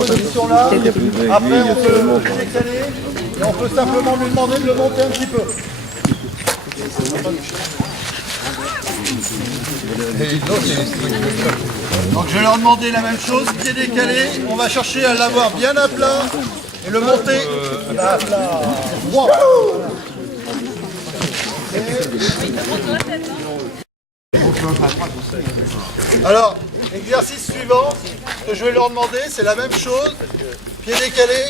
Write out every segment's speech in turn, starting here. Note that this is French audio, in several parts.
position-là. Après, on peut le décaler et on peut simplement lui demander de le monter un petit peu. Donc je vais leur demander la même chose, pied décalé. On va chercher à l'avoir bien à plat et le monter à plat. Wow. Alors, exercice suivant, ce que je vais leur demander, c'est la même chose, pied décalé,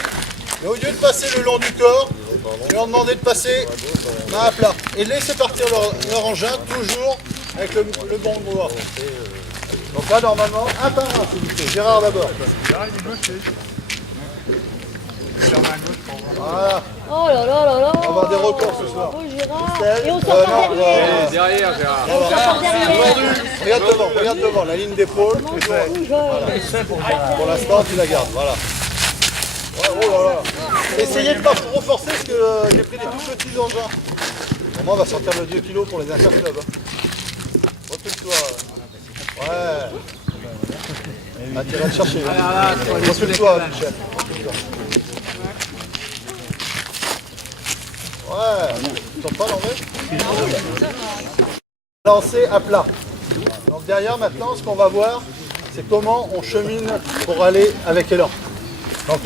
et au lieu de passer le long du corps, je vais leur demander de passer main à plat et de laisser partir leur engin toujours avec le bon doigt. Donc là, normalement, un par un, s'il vous plaît. Gérard d'abord. Voilà. Oh là là là là. On va avoir des records ce soir. Oh Gérard. Et on sort par derrière. Derrière, Gérard. On sort par derrière. Regarde devant, la ligne d'épaule. Voilà. Pour l'instant, tu la gardes. Voilà. Oh là là. Essayez de ne pas trop forcer parce que j'ai pris des tout petits engins. Moi, on va sortir le 2 kg pour les incarner là-bas. Recule-toi. Ouais. Ah, tu vas le chercher. Recule-toi, Michel. Ouais. Tu sens pas l'envers? Lancer à plat. Donc derrière, maintenant, ce qu'on va voir, c'est comment on chemine pour aller avec élan. Donc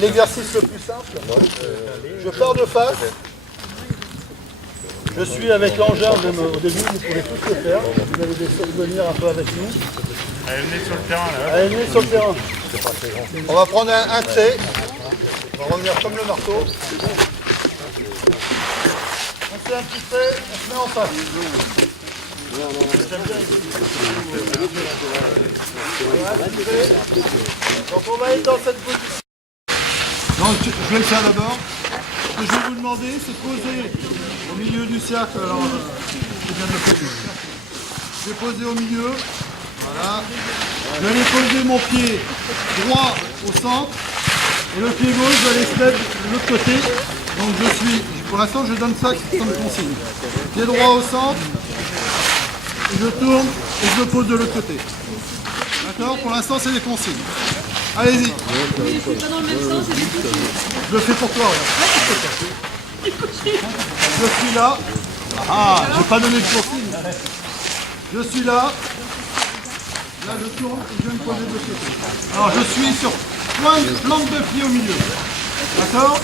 l'exercice le plus simple, je pars de face, je suis avec l'engin au début, vous pouvez tous le faire, vous allez venir un peu avec nous. Allez, venez sur le terrain là. Allez, venez sur le terrain. On va prendre un trait, on va revenir comme le marteau. On fait un petit trait, on se met en face. Donc on va être dans cette position. Donc je vais le faire d'abord. Ce que je vais vous demander, c'est de poser au milieu du cercle. Alors, je viens de le faire. Je vais poser au milieu. Voilà. Je vais aller poser mon pied droit au centre. Et le pied gauche, je vais aller se mettre de l'autre côté. Donc pour l'instant, je donne ça comme consigne. Pied droit au centre. Et je tourne et je le pose de l'autre côté. D'accord? Pour l'instant, c'est des consignes. Allez-y. C'est pas dans le même sens, c'est des consignes. Je le fais pour toi, regarde. Je suis là. Ah, j'ai pas donné de consigne. Je suis là. Là, je tourne et je viens me poser de l'autre côté. Alors, je suis sur plante de pied au milieu. D'accord?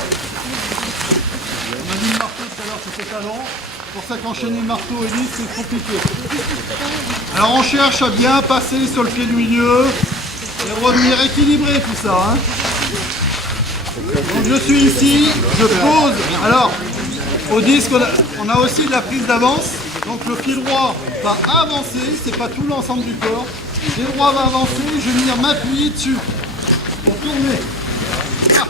On a dit le marteau tout à l'heure, c'était talon. C'est pour ça qu'enchaîner marteau et vis, c'est compliqué. Alors, on cherche à bien passer sur le pied du milieu et revenir équilibrer tout ça. Hein. Donc, je suis ici, je pose. Alors, au disque, on a aussi de la prise d'avance. Donc, le pied droit va avancer, c'est pas tout l'ensemble du corps. Le pied droit va avancer, je vais venir m'appuyer dessus pour tourner. Ah.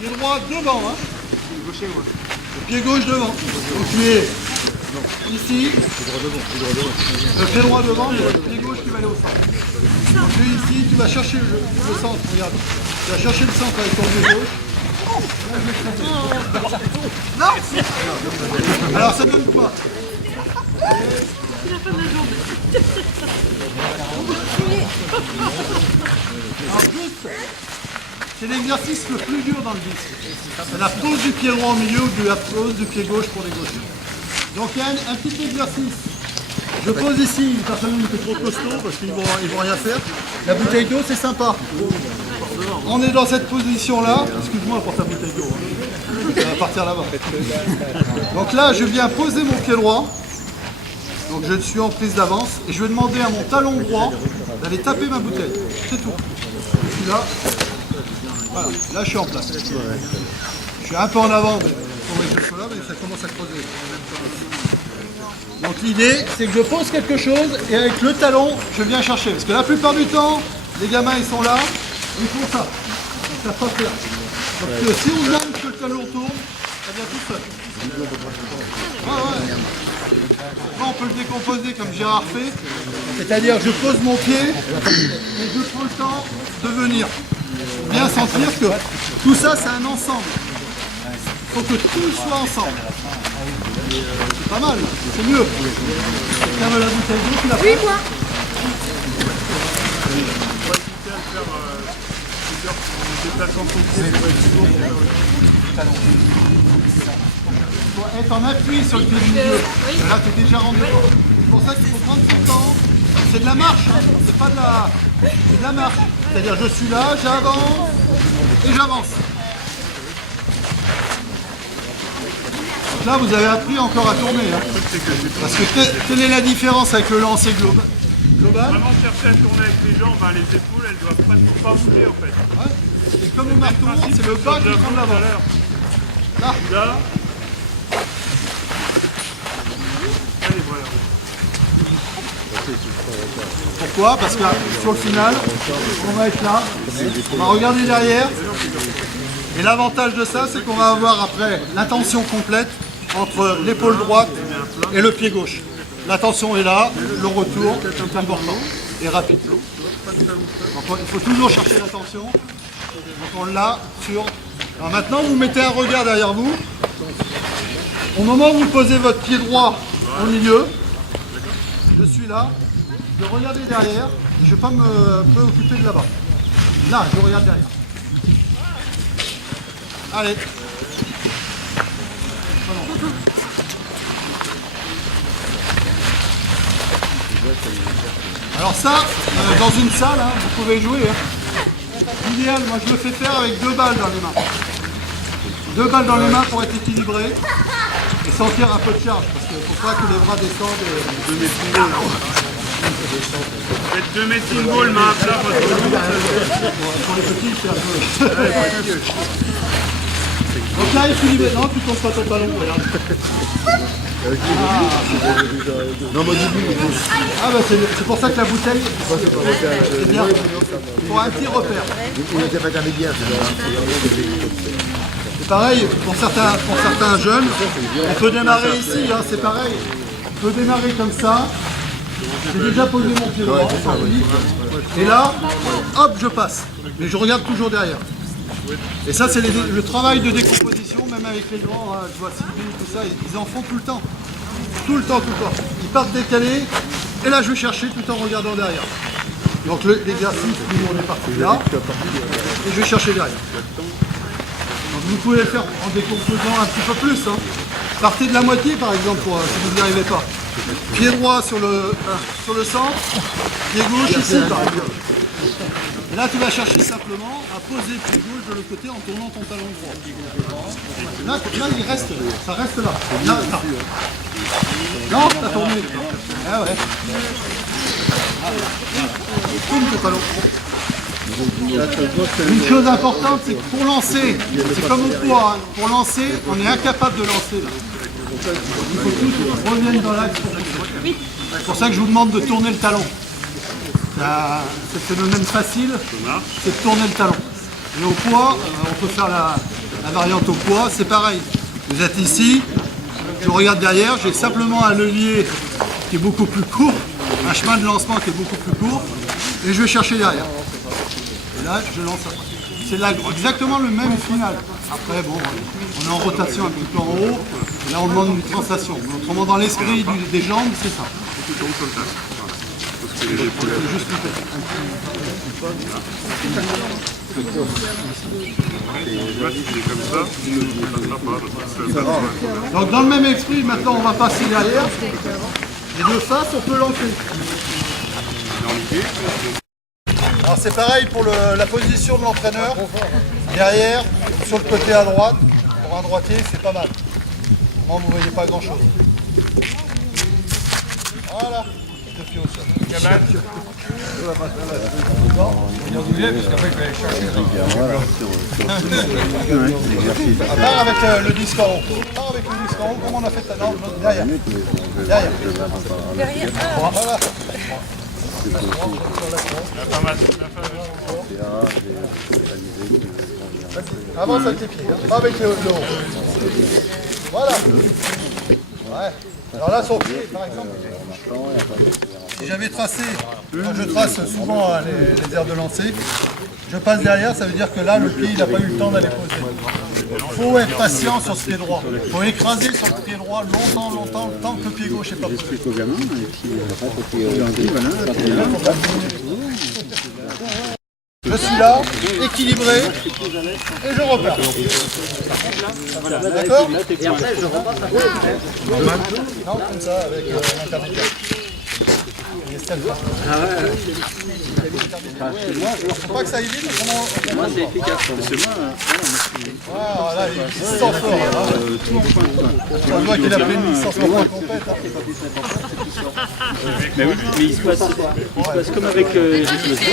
Pied droit devant. Hein. Le pied gauche devant. Donc tu es ici. Le pied droit devant, et le pied gauche qui va aller au centre. Donc tu es ici, tu vas chercher le centre, regarde. Tu vas chercher le centre avec ton pied gauche. Non. Alors ça donne quoi? Alors juste, c'est l'exercice le plus dur dans le disque. C'est la pose du pied droit au milieu ou de la pose du pied gauche pour les gauchers. Donc il y a un petit exercice. Je pose ici, une personne qui est trop costaud parce qu'ils vont rien faire. La bouteille d'eau, c'est sympa. On est dans cette position-là. Excuse-moi pour ta bouteille d'eau. Ça va partir là-bas. Donc là, je viens poser mon pied droit. Donc je suis en prise d'avance. Et je vais demander à mon talon droit d'aller taper ma bouteille. C'est tout. Je suis là. Voilà. Là, je suis en place. Je suis un peu en avant, mais ça commence à creuser. Donc l'idée, c'est que je pose quelque chose et avec le talon, je viens chercher. Parce que la plupart du temps, les gamins, ils sont là, ils font ça. Ça passe là. Donc si on demande que le talon tourne, ça vient tout seul. Ouais. Là, on peut le décomposer comme Gérard fait. C'est-à-dire, je pose mon pied et je prends le temps de venir. Pour bien sentir que tout ça, c'est un ensemble. Il faut que tout soit ensemble. C'est pas mal, c'est mieux. Quelqu'un veut la bouteille d'eau, tu la prends ? Oui, moi. Faut être en appui sur le pied du milieu. Et là, tu es déjà rendu compte. C'est pour ça qu'il faut prendre son temps. C'est de la marche, hein. C'est pas de la... C'est de la marche. C'est-à-dire, je suis là, j'avance et j'avance. Donc là, vous avez appris encore à tourner. Hein. Parce que quelle est la différence avec le lancer global? Vraiment chercher à tourner avec les jambes, les épaules, elles doivent pas bouger en fait. Ouais. Et comme au marteau, c'est le bas qui prend de l'avant. Là. Là. Allez, voilà. Pourquoi? Parce que sur le final, on va être là, on va regarder derrière. Et l'avantage de ça, c'est qu'on va avoir après la tension complète entre l'épaule droite et le pied gauche. La tension est là, le retour est important et rapide. Donc il faut toujours chercher la tension. Donc on l'a sur... Alors maintenant, vous mettez un regard derrière vous. Au moment où vous posez votre pied droit au milieu, je suis là, je regarde derrière et je ne vais pas me préoccuper de là-bas. Là, je regarde derrière. Allez. Alors ça, dans une salle, hein, vous pouvez jouer. Hein. L'idéal, moi je le fais faire avec 2 balles dans les mains. 2 balles dans les mains pour être équilibré et sentir un peu de charge, parce qu'il ne faut pas que les bras descendent. 2 mètres single, là. Faites 2 mètres single, main à plat, votre genou. Pour les petits, c'est un peu... Donc là, équilibré. Non, tu tombes pas ton ballon, regarde. Ah bah c'est pour ça que la bouteille, c'est bien. Pour un petit repère. C'est pareil, pour certains jeunes, on peut démarrer ici, hein, c'est pareil. On peut démarrer comme ça. J'ai déjà posé mon pied droit, et là, hop, je passe. Mais je regarde toujours derrière. Et ça, c'est le travail de décomposition, même avec les grands, hein, je vois Sylvie, tout ça, ils en font tout le temps. Tout le temps, tout le temps. Ils partent décalés, et là, je vais chercher tout en regardant derrière. Donc l'exercice, on est parti là, et je vais chercher derrière. Donc vous pouvez le faire en décomposant un petit peu plus. Hein. Partez de la moitié, par exemple, si vous n'y arrivez pas. Pied droit sur le centre, pied gauche ici, par exemple. Et là, tu vas chercher simplement à poser pied gauche de l'autre côté en tournant ton talon droit. Là, il reste, ça reste là. Là. Non, t'as tourné. Ah ouais. Tourne ton talon. Une chose importante, c'est que pour lancer, c'est comme au poids, hein, pour lancer, on est incapable de lancer là. Il faut tous revenir dans l'axe. C'est pour ça que je vous demande de tourner le talon. C'est le phénomène facile, c'est de tourner le talon. Et au poids, on peut faire la variante au poids, c'est pareil. Vous êtes ici, je regarde derrière, j'ai simplement un levier qui est beaucoup plus court, un chemin de lancement qui est beaucoup plus court, et je vais chercher derrière. Et là, je lance après. C'est exactement le même final. Après, bon, on est en rotation un petit peu en haut, et là on demande une translation. Autrement, dans l'esprit des jambes, c'est ça. Donc dans le même esprit, maintenant on va passer derrière. Et de face, on peut lancer. Alors c'est pareil pour la position de l'entraîneur. Derrière, sur le côté à droite, pour un droitier, c'est pas mal. Moi, vous ne voyez pas grand chose. Voilà. À part avec le disque en haut. Avec le disque en haut, comme on a fait tout à l'heure. Derrière. Voilà. Avance avec les pieds, hein. Pas avec le haut. Voilà. Ouais. Alors là, son pied, par exemple, si j'avais tracé, quand je trace souvent les aires de lancer, je passe derrière, ça veut dire que là, le pied, il n'a pas eu le temps d'aller poser. Il faut être patient sur ce pied droit. Il faut écraser sur le pied droit longtemps, tant que le pied gauche n'est pas posé. Je suis là, équilibré, et je repars. D'accord? Et après, je repasse à Non, comme ça, avec l'intermédiaire. Faut pas que ça aille vite, autrement moi, c'est efficace. voilà, il est sans fort. On voit qu'il a pris une licence en point complète. Mais oui, mais il se passe comme avec Eric Le Sens.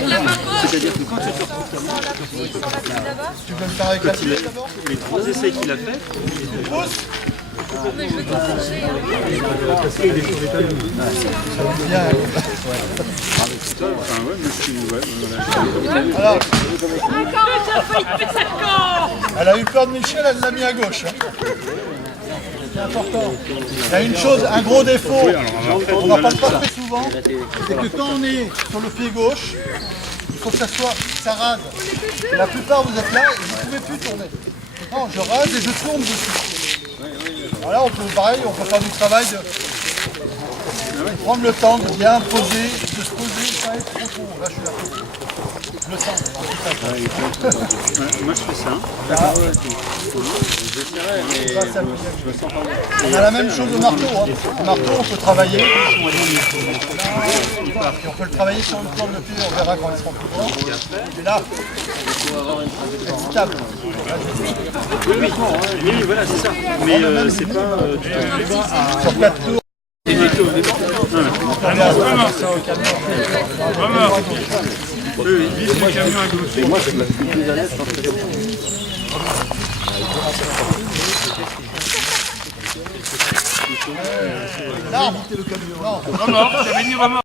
C'est-à-dire que quand tu te retrouves Tu veux me faire avec la clé d'abord? les 3 essais qu'il a fait, Tu pousses? Bien. Alors, elle a eu peur de Michel, elle l'a mis à gauche. C'est important. Il y a une chose, un gros défaut, on n'en parle pas très souvent, c'est que quand on est sur le pied gauche, il faut que ça rase. Et la plupart vous êtes là et vous ne pouvez plus tourner. Non, je rase et je tourne dessus. Voilà, on peut pareil, on peut faire du travail de prendre le temps de bien poser, de se poser, pas être trop tôt. Là, je suis là. Je le sens. moi je fais ça. On a la même chose au marteau. Hein. Au marteau, on peut travailler. Et on peut le travailler sur le plan de pied, on verra quand ils seront plus grands. Et là, c'est stable. Oui, voilà, c'est ça. Mais c'est pas du tout. Sur 4 tours. Moi, je suis plus à l'aise quand je fais L'arbre. Remorque, j'avais dit remorque.